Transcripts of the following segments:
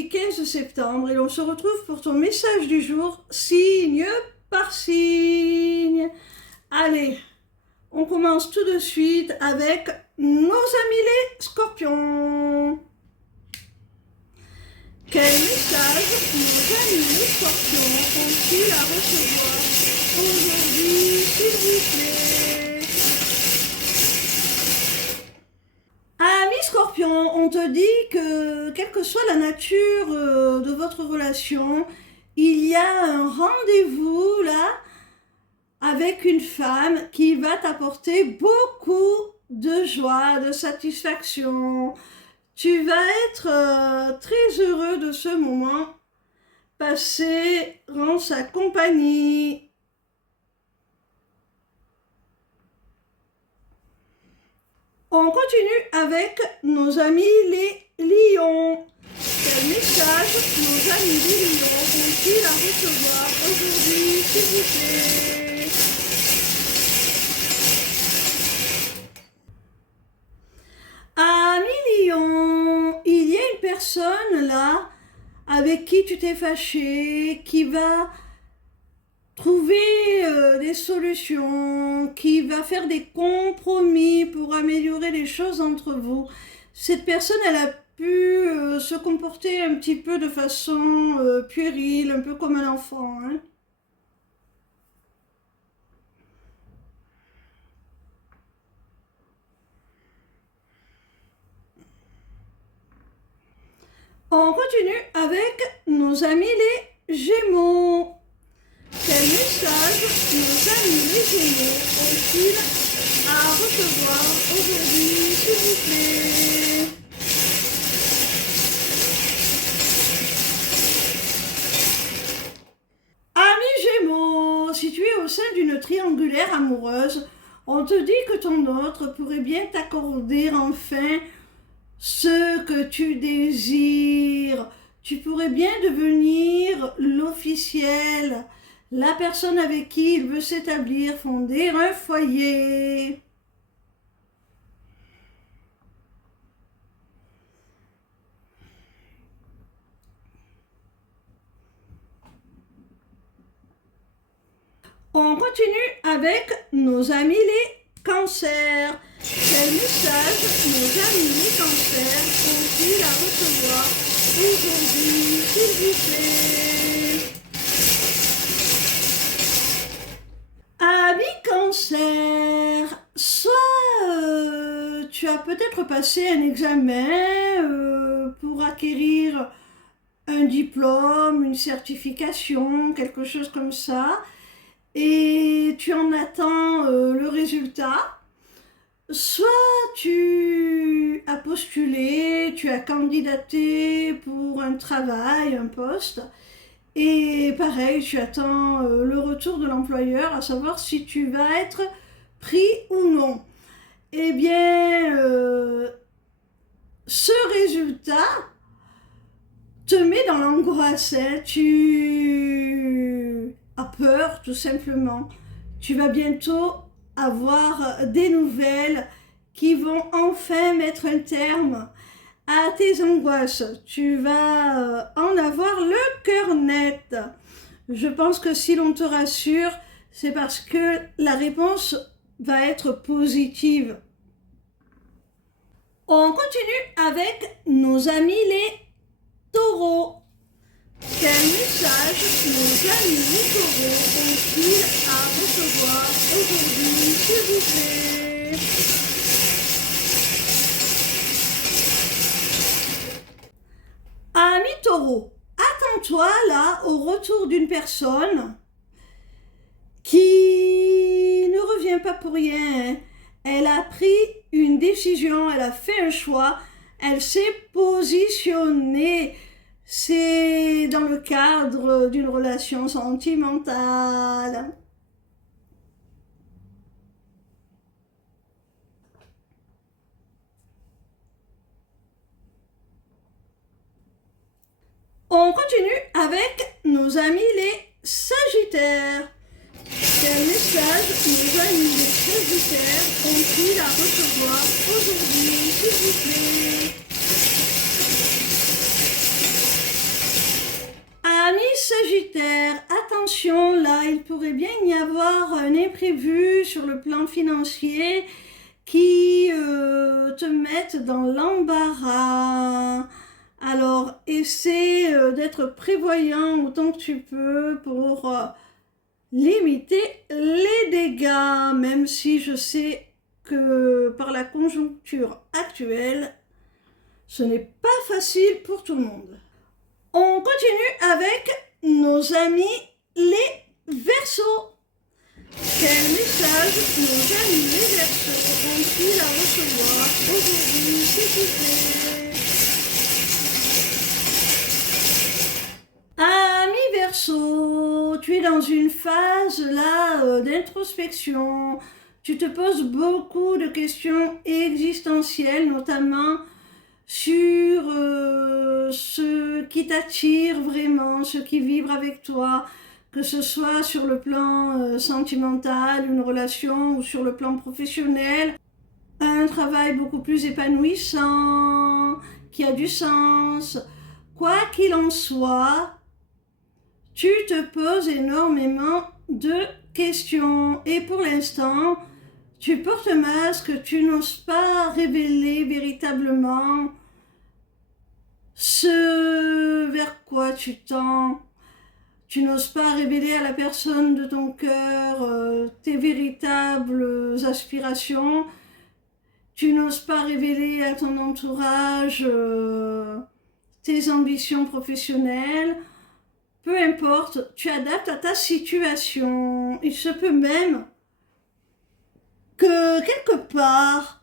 mercredi 15 septembre et l'on se retrouve pour ton message du jour, signe par signe. Allez, on commence tout de suite avec nos amis les scorpions. Quel message nos amis les scorpions ont-ils à recevoir aujourd'hui, s'il vous plaît? Amis scorpions, on te dit que quelle que soit la nature de votre relation, il y a un rendez-vous là avec une femme qui va t'apporter beaucoup de joie, de satisfaction. Tu vas être très heureux de ce moment passé en sa compagnie. On continue avec nos amis les lions. Quel message nos amis les lions ont-ils à recevoir aujourd'hui, s'il vous plaît? Amis lions, il y a une personne là avec qui tu t'es fâché, qui va trouver des solutions, qui va faire des compromis pour améliorer les choses entre vous. Cette personne, elle a pu se comporter un petit peu de façon puérile, un peu comme un enfant, hein. On continue avec nos amis les Gémeaux. Quel message nos amis les Gémeaux ont-ils à recevoir aujourd'hui, s'il vous plaît? Amis Gémeaux, si tu es au sein d'une triangulaire amoureuse, on te dit que ton autre pourrait bien t'accorder enfin ce que tu désires. Tu pourrais bien devenir l'officiel, la personne avec qui il veut s'établir, fonder un foyer. On continue avec nos amis les cancers. Quel message nos amis les cancers ont-ils à recevoir aujourd'hui, s'il vous plaît? Amis cancer, soit tu as peut-être passé un examen pour acquérir un diplôme, une certification, quelque chose comme ça, et tu en attends le résultat. Soit tu as postulé, tu as candidaté pour un travail, un poste, et pareil, tu attends le retour de l'employeur, à savoir si tu vas être pris ou non. Eh bien, ce résultat te met dans l'angoisse, hein. Tu as peur, tout simplement. Tu vas bientôt avoir des nouvelles qui vont enfin mettre un terme à tes angoisses. Tu vas en avoir le cœur net. Je pense que si l'on te rassure, c'est parce que la réponse va être positive. On continue avec nos amis les taureaux. Quel message nos amis les taureaux ont-ils à recevoir aujourd'hui, s'il vous plaît? Amis taureaux, attends-toi là au retour d'une personne qui ne revient pas pour rien, hein. Elle a pris une décision, elle a fait un choix, elle s'est positionnée. C'est dans le cadre d'une relation sentimentale. On continue avec nos amis les Sagittaires. Quel message nos amis les Sagittaires ont-ils à recevoir aujourd'hui, s'il vous plaît? attention, là, il pourrait bien y avoir un imprévu sur le plan financier qui te mette dans l'embarras. Alors, essaie d'être prévoyant autant que tu peux pour limiter les dégâts, même si je sais que par la conjoncture actuelle, ce n'est pas facile pour tout le monde. On continue avec nos amis les Verseaux. Quel message nos amis les Verseaux ont-ils à recevoir aujourd'hui, s'il vous plaît? Ami Verseau, tu es dans une phase là d'introspection. Tu te poses beaucoup de questions existentielles, notamment sur ce qui t'attire vraiment, ce qui vibre avec toi, que ce soit sur le plan sentimental, une relation, ou sur le plan professionnel, un travail beaucoup plus épanouissant, qui a du sens. Quoi qu'il en soit, tu te poses énormément de questions et pour l'instant, tu portes masque, tu n'oses pas révéler véritablement ce vers quoi tu tends. Tu n'oses pas révéler à la personne de ton cœur tes véritables aspirations. Tu n'oses pas révéler à ton entourage tes ambitions professionnelles. Peu importe, tu adaptes à ta situation. Il se peut même que quelque part,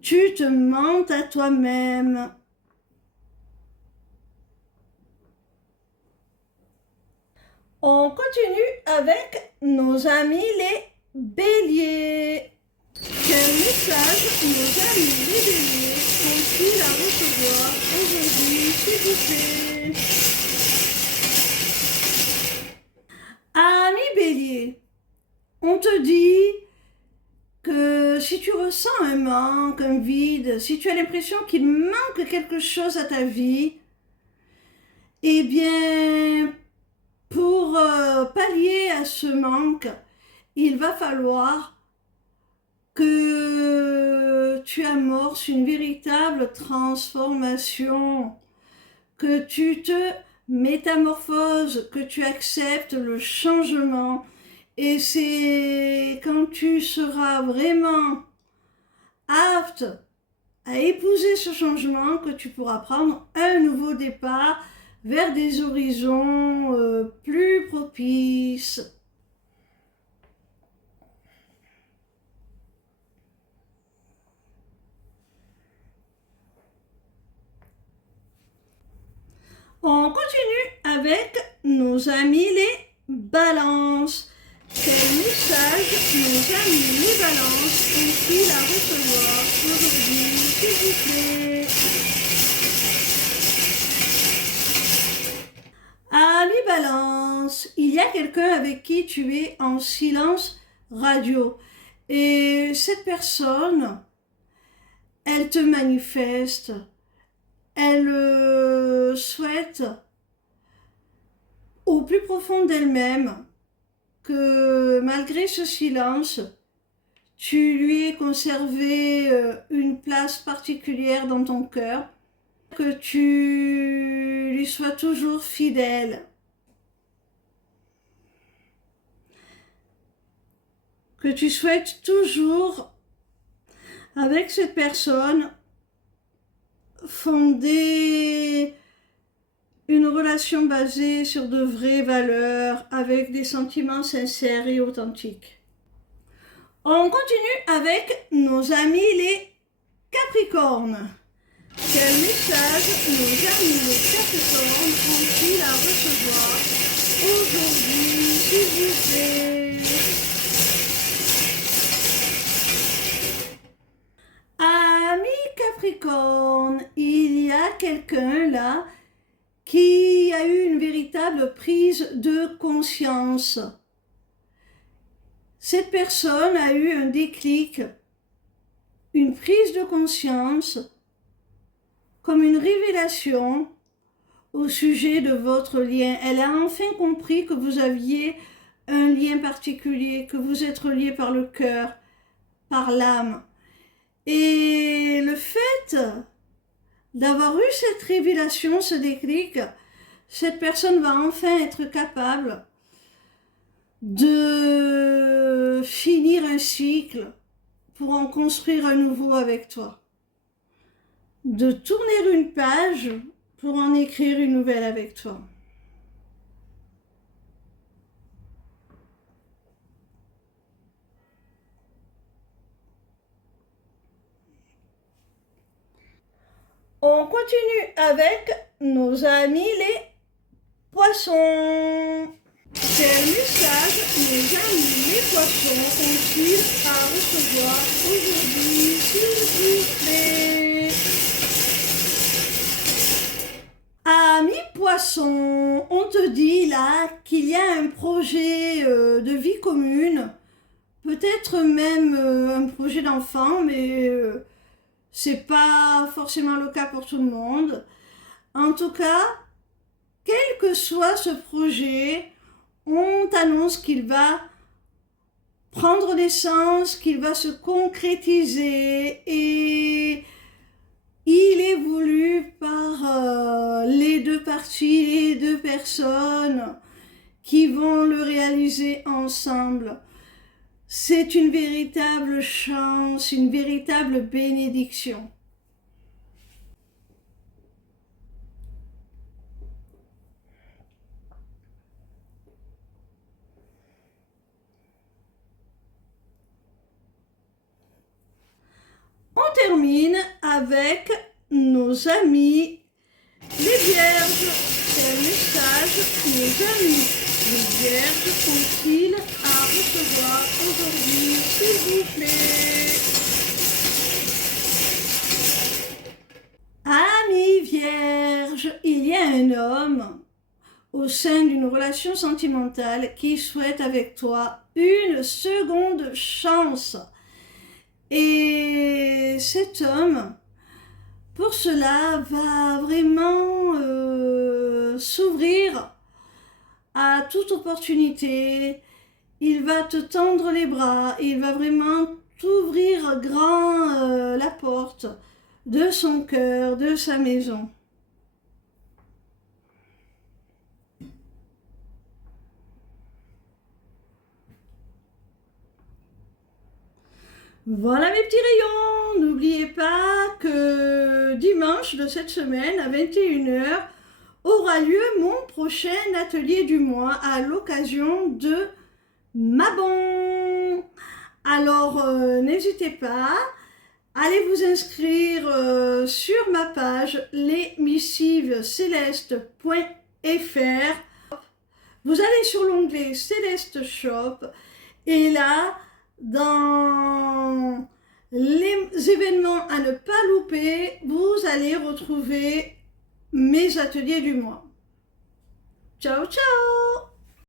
tu te mentes à toi-même. On continue avec nos amis les Béliers. Quel message nos amis les Béliers ont-ils à recevoir aujourd'hui, s'il vous plaît? Ami Bélier, on te dit que si tu ressens un manque, un vide, si tu as l'impression qu'il manque quelque chose à ta vie, eh bien, pour pallier à ce manque, il va falloir que tu amorces une véritable transformation, que tu te métamorphoses, que tu acceptes le changement. Et c'est quand tu seras vraiment apte à épouser ce changement que tu pourras prendre un nouveau départ vers des horizons plus propices. On continue avec nos amis les Balances. Quel message nos amis les Balances ont-ils à recevoir aujourd'hui, s'il vous plaît? Ami Balance, il y a quelqu'un avec qui tu es en silence radio. Et cette personne, elle te manifeste, elle souhaite au plus profond d'elle-même que malgré ce silence, tu lui aies conservé une place particulière dans ton cœur, que tu lui sois toujours fidèle, que tu souhaites toujours, avec cette personne, fonder une relation basée sur de vraies valeurs, avec des sentiments sincères et authentiques. On continue avec nos amis les Capricornes. Quel message nos amis les Capricornes ont-ils à recevoir aujourd'hui, s'il vous plaît? Amis Capricorne, il y a quelqu'un là qui a eu une véritable prise de conscience. Cette personne a eu un déclic, une prise de conscience, comme une révélation, au sujet de votre lien. Elle a enfin compris que vous aviez un lien particulier, que vous êtes reliés par le cœur, par l'âme. Et le fait d'avoir eu cette révélation, ce déclic, cette personne va enfin être capable de finir un cycle pour en construire un nouveau avec toi. De tourner une page pour en écrire une nouvelle avec toi. On continue avec nos amis les poissons. Quel message mes amis les poissons ont-ils à recevoir aujourd'hui, s'il vous plaît? Amis poissons, on te dit là qu'il y a un projet de vie commune, peut-être même un projet d'enfant, mais c'est pas forcément le cas pour tout le monde. En tout cas, quel que soit ce projet, on t'annonce qu'il va prendre naissance, qu'il va se concrétiser et il est voulu par les deux parties, les deux personnes qui vont le réaliser ensemble. C'est une véritable chance, une véritable bénédiction. On termine avec nos amis les vierges. Quel message mes amis les vierges ont-ils à recevoir aujourd'hui, s'il vous plaît? Amis vierges, il y a un homme au sein d'une relation sentimentale qui souhaite avec toi une seconde chance. Et cet homme, pour cela, va vraiment s'ouvrir à toute opportunité. Il va te tendre les bras, il va vraiment t'ouvrir grand la porte de son cœur, de sa maison. Voilà mes petits rayons, n'oubliez pas que dimanche de cette semaine à 21h aura lieu mon prochain atelier du mois à l'occasion de Mabon. Alors n'hésitez pas, allez vous inscrire sur ma page lesmissivescelestes.fr. Vous allez sur l'onglet Céleste Shop et là, dans les événements à ne pas louper, vous allez retrouver mes ateliers du mois. Ciao, ciao!